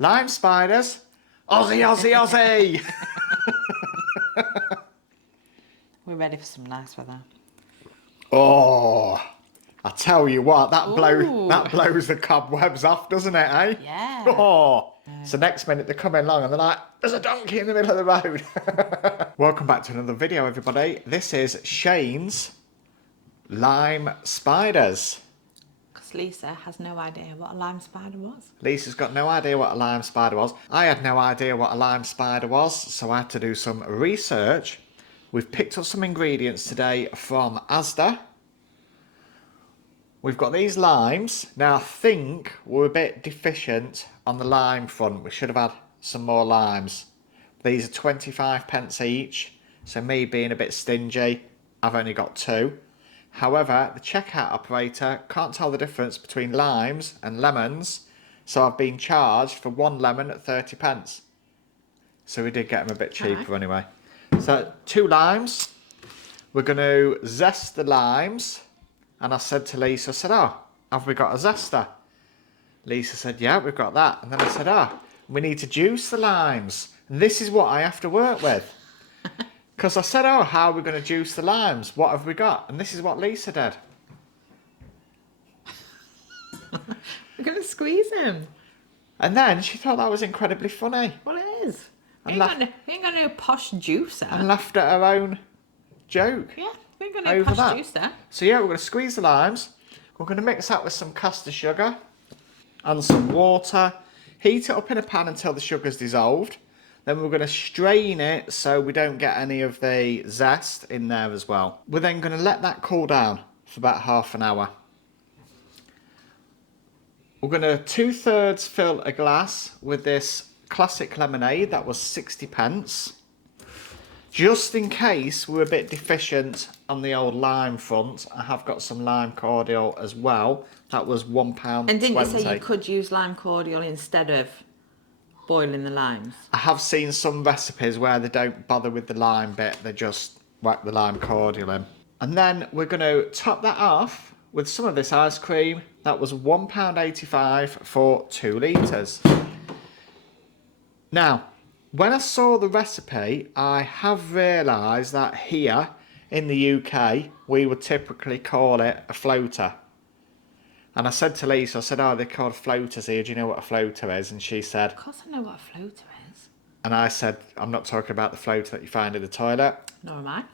Lime spiders. Aussie, Aussie, Aussie. We're ready for some nice weather. Oh, I tell you what, that Ooh. blows the cobwebs off, doesn't it, eh? Yeah. Oh. So next minute they come in along and they're like, there's a donkey in the middle of the road. Welcome back to another video, everybody. This is Shane's lime spiders. Because Lisa has no idea what a lime spider was. Lisa's got no idea what a lime spider was. I had no idea what a lime spider was, so I had to do some research. We've picked up some ingredients today from Asda. We've got these limes. Now I think we're a bit deficient on the lime front. We should have had some more limes. These are 25 pence each, so me being a bit stingy, I've only got 2. However, the checkout operator can't tell the difference between limes and lemons, so I've been charged for 1 lemon at 30 pence. So we did get them a bit cheaper anyway. So 2 limes. We're going to zest the limes. And I said to Lisa, I said, oh, have we got a zester? Lisa said, yeah, we've got that. And then I said, oh, we need to juice the limes. And this is what I have to work with. Because I said, oh, how are we going to juice the limes? What have we got? And this is what Lisa did. We're going to squeeze him. And then she thought that was incredibly funny. Well, it is. And You ain't got no posh juicer. And laughed at her own joke. Yeah, we ain't got no Over posh that. juicer. So yeah, we're going to squeeze the limes. We're going to mix that with some caster sugar and some water. Heat it up in a pan until the sugar's dissolved. Then we're going to strain it so we don't get any of the zest in there as well. We're then going to let that cool down for about half an hour. We're going to 2/3 fill a glass with this classic lemonade. That was 60 pence. Just in case we're a bit deficient on the old lime front, I have got some lime cordial as well. That was £1.20. And didn't you say you could use lime cordial instead of boiling the limes? I have seen some recipes where they don't bother with the lime bit, they just whack the lime cordial in. And then we're going to top that off with some of this ice cream. That was £1.85 for 2 litres. Now, when I saw the recipe, I have realised that here in the UK, we would typically call it a floater. And I said to Lisa, I said, oh, they're called floaters here. Do you know what a floater is? And she said... Of course I know what a floater is. And I said, I'm not talking about the floater that you find in the toilet. Nor am I.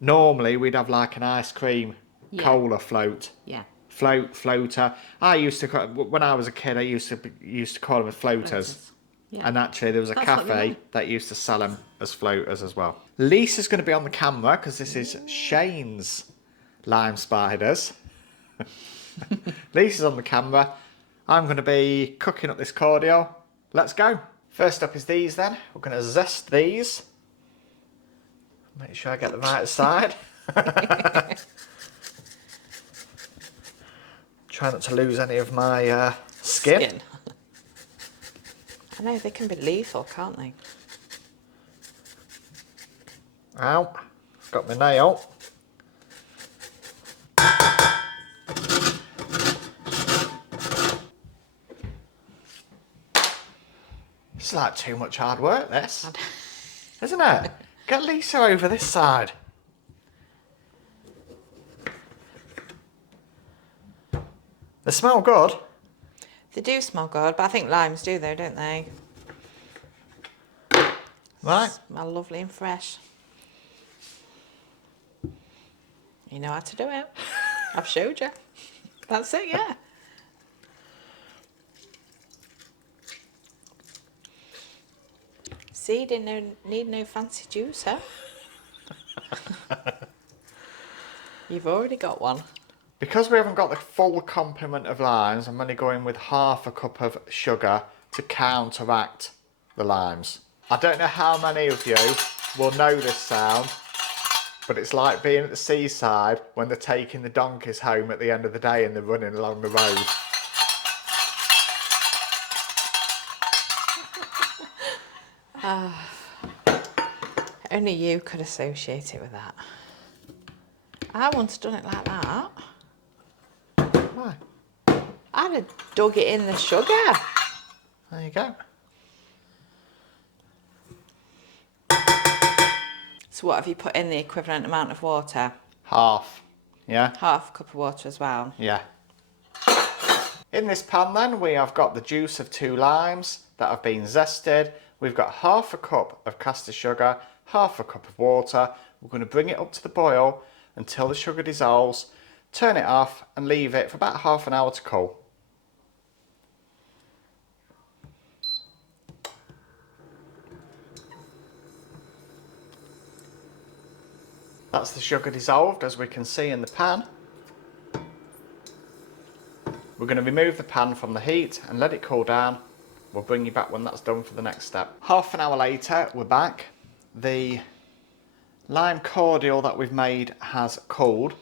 Normally, we'd have like an ice cream cola float. Yeah. Floater. I used to, when I was a kid, I used to call them floaters. Yeah. And actually, there was a That's what they cafe were. that used to sell them as floaters as well. Lisa's going to be on the camera because this is Shane's lime spiders. Lisa's on the camera. I'm going to be cooking up this cordial. Let's go. First up is these then. We're going to zest these. Make sure I get the right side. Try not to lose any of my skin. I know, they can be lethal, can't they? Ow. Got my nail. It's like too much hard work, this. Isn't it? Get Lisa over this side. They smell good. They do smell good, but I think limes do though, don't they? Right. Smell lovely and fresh. You know how to do it. I've showed you. That's it, yeah. See, didn't need no fancy juicer. You've already got one. Because we haven't got the full complement of limes, I'm only going with half a cup of sugar to counteract the limes. I don't know how many of you will know this sound, but it's like being at the seaside when they're taking the donkeys home at the end of the day and they're running along the road. Only you could associate it with that. I once done it like that. Why? I'd have dug it in the sugar. There you go. So what have you put in the equivalent amount of water? Half. Yeah? Half a cup of water as well. Yeah. In this pan then, we have got the juice of 2 limes that have been zested. We've got half a cup of caster sugar, half a cup of water. We're going to bring it up to the boil until the sugar dissolves, turn it off and leave it for about half an hour to cool. That's the sugar dissolved, as we can see in the pan. We're going to remove the pan from the heat and let it cool down. We'll bring you back when that's done for the next step. Half an hour later, we're back. The lime cordial that we've made has cooled.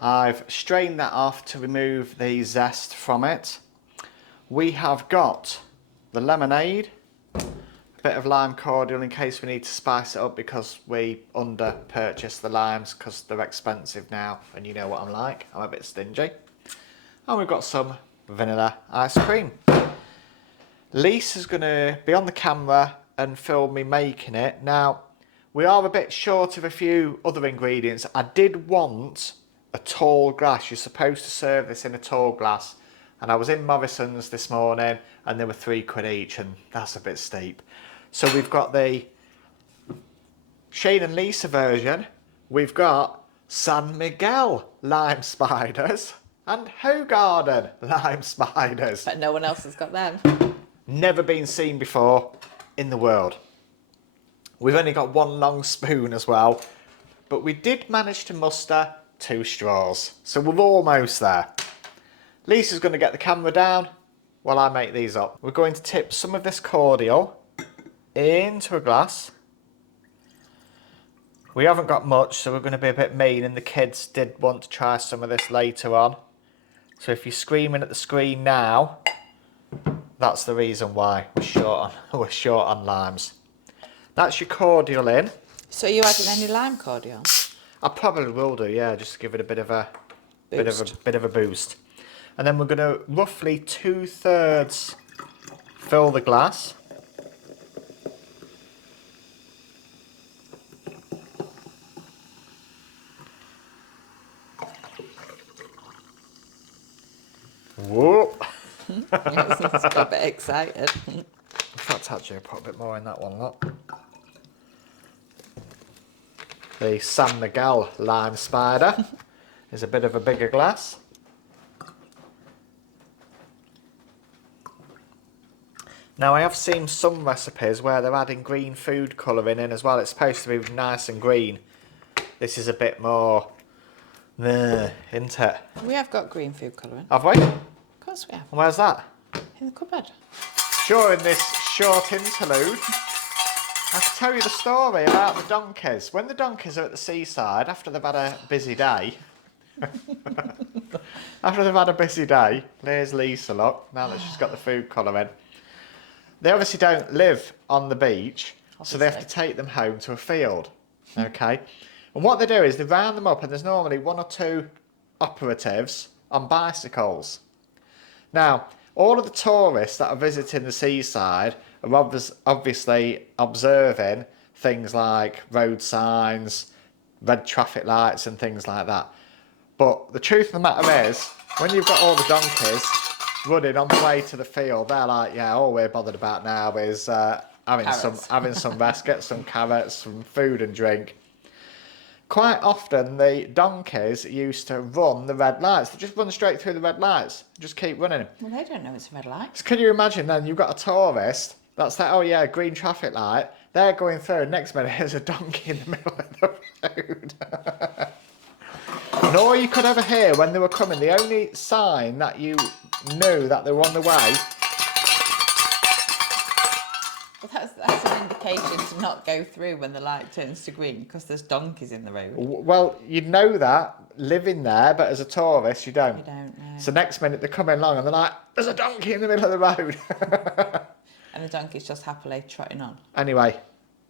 I've strained that off to remove the zest from it. We have got the lemonade, a bit of lime cordial in case we need to spice it up because we under purchased the limes because they're expensive now, and you know what I'm like, I'm a bit stingy. And we've got some vanilla ice cream. Lisa's going to be on the camera and film me making it. Now, we are a bit short of a few other ingredients. I did want a tall glass. You're supposed to serve this in a tall glass. And I was in Morrison's this morning and they were £3 each, and that's a bit steep. So we've got the Shane and Lisa version. We've got San Miguel lime spiders and Hogarden lime spiders. But no one else has got them. Never been seen before in the world. We've only got 1 long spoon as well, but we did manage to muster 2 straws, so we're almost there. Lisa's going to get the camera down while I make these up. We're going to tip some of this cordial into a glass. We haven't got much, so we're going to be a bit mean, and the kids did want to try some of this later on. So if you're screaming at the screen now, that's the reason why we're short on limes. That's your cordial in. So are you adding any lime cordial? I probably will do, yeah, just to give it a bit of a boost. And then we're going to roughly 2/3 fill the glass. Whoa! It's got a bit excited. In fact, actually, I'll put a bit more in that one, look. The San Miguel lime spider is a bit of a bigger glass. Now, I have seen some recipes where they're adding green food colouring in as well. It's supposed to be nice and green. This is a bit more, isn't it? We have got green food colouring. Have we? Of course we have. And where's that? In the cupboard. During this short interlude, I can tell you the story about the donkeys. When the donkeys are at the seaside, after they've had a busy day, there's Lisa, look, now that she's got the food colouring. They obviously don't live on the beach, so they have to take them home to a field, okay? And what they do is they round them up, and there's normally 1 or 2 operatives on bicycles. Now, all of the tourists that are visiting the seaside are obviously observing things like road signs, red traffic lights and things like that. But the truth of the matter is, when you've got all the donkeys running on the way to the field, they're like, yeah, all we're bothered about now is having some rest, get some carrots, some food and drink. Quite often, the donkeys used to run the red lights. They just run straight through the red lights. Just keep running. Well, they don't know it's a red light. So can you imagine then, you've got a tourist, that's like, oh yeah, green traffic light. They're going through, next minute there's a donkey in the middle of the road. And all you could ever hear when they were coming, the only sign that you knew that they were on the way. Well, that's an indication to not go through when the light turns to green because there's donkeys in the road. Well, you'd know that living there, but as a tourist, you don't. You don't know. So next minute they're coming along and they're like, there's a donkey in the middle of the road. And the donkey's just happily trotting on. Anyway,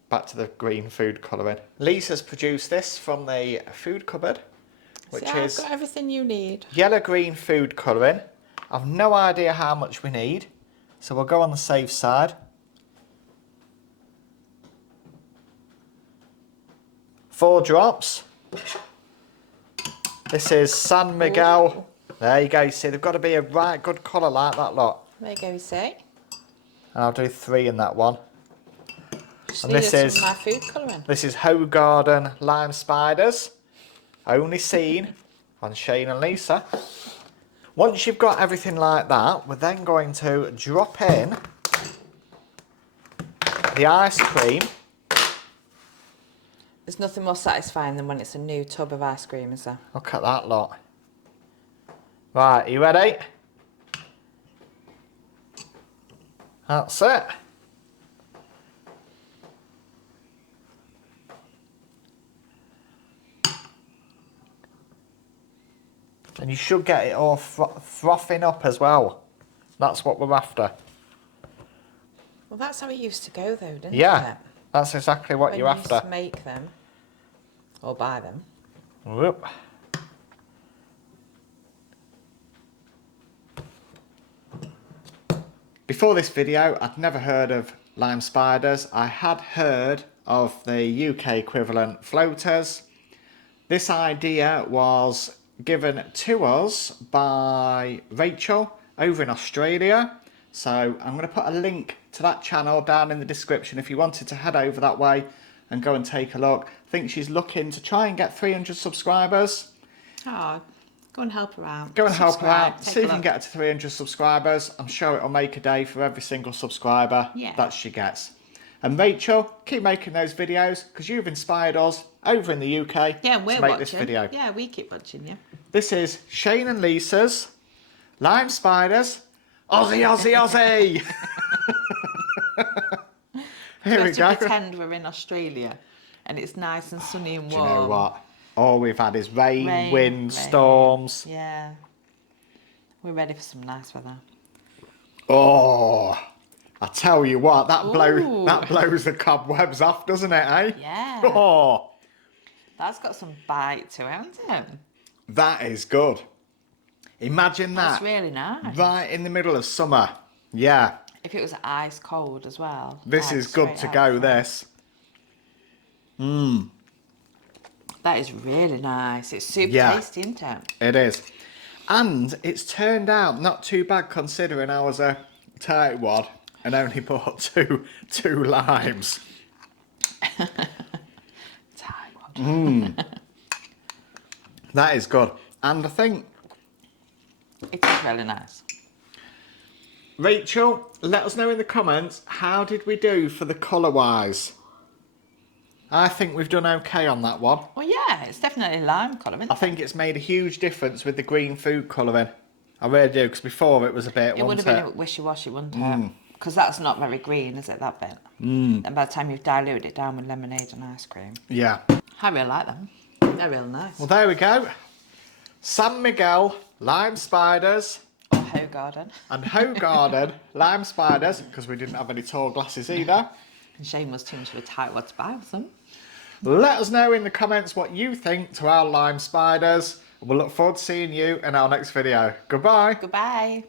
back to the green food colouring. Lisa's produced this from the food cupboard, which is I've got everything you need. yellow-green food colouring. I've no idea how much we need, so we'll go on the safe side. 4 drops. This is San Miguel. Ooh. There you go. You see, they've got to be a right good colour like that lot. There you go, you see. And I'll do 3 in that one. Just And needed this some is of my food colouring. This is Hoe Garden Lime Spiders. Only seen on Shane and Lisa. Once you've got everything like that, we're then going to drop in the ice cream. There's nothing more satisfying than when it's a new tub of ice cream, is there? Look at that lot. Right, are you ready? That's it. And you should get it all frothing up as well. That's what we're after. Well, that's how it used to go, though, didn't it? Yeah, that's exactly what When you're you after. used to make them or buy them. Whoop. Before this video, I'd never heard of lime spiders. I had heard of the UK equivalent floaters. This idea was given to us by Rachel over in Australia. So I'm going to put a link to that channel down in the description if you wanted to head over that way and go and take a look. I think she's looking to try and get 300 subscribers. Oh, go and help her out. Go and help her out. Take See a if you can look. get her to 300 subscribers. I'm sure it'll make a day for every single subscriber Yeah. that she gets. And Rachel, keep making those videos because you've inspired us over in the UK Yeah, and we're to make watching. this video. Yeah, we keep watching you. This is Shane and Lisa's Lime Spiders. Aussie, Aussie, Aussie! Here we have to go. pretend we're in Australia and it's nice and sunny and Do warm. you know what? All we've had is rain, Rain, wind, rain. storms. Yeah. We're ready for some nice weather. Oh, I tell you what, that Ooh. blows the cobwebs off, doesn't it, eh? Yeah. Oh, That's got some bite to it, hasn't it? that is good. Imagine that. That's really nice. Right in the middle of summer. Yeah, If it was ice cold as well. this like is good straight to out go, the this. That is really nice. It's super Yeah. tasty, isn't it? It is. And it's turned out not too bad considering I was a tightwad and only bought two limes. That is good. And I think, It is really nice. Rachel, let us know in the comments, how did we do for the colour wise? I think we've done okay on that one. Well, yeah, it's definitely lime colour, isn't I it? think it's made a huge difference with the green food colouring. I really do, because before it was a bit, It would wasn't have it? been a bit wishy-washy, wouldn't it? Because that's not very green, is it, that bit? And by the time you've diluted it down with lemonade and ice cream. Yeah. I really like them. They're real nice. Well, there we go. San Miguel Lime Spiders Or Hoe Garden. and Hoe Garden Lime Spiders, because we didn't have any tall glasses either. And Shane was too much of a tightwad to buy them. Let us know in the comments what you think to our lime spiders. We'll look forward to seeing you in our next video. Goodbye. Goodbye.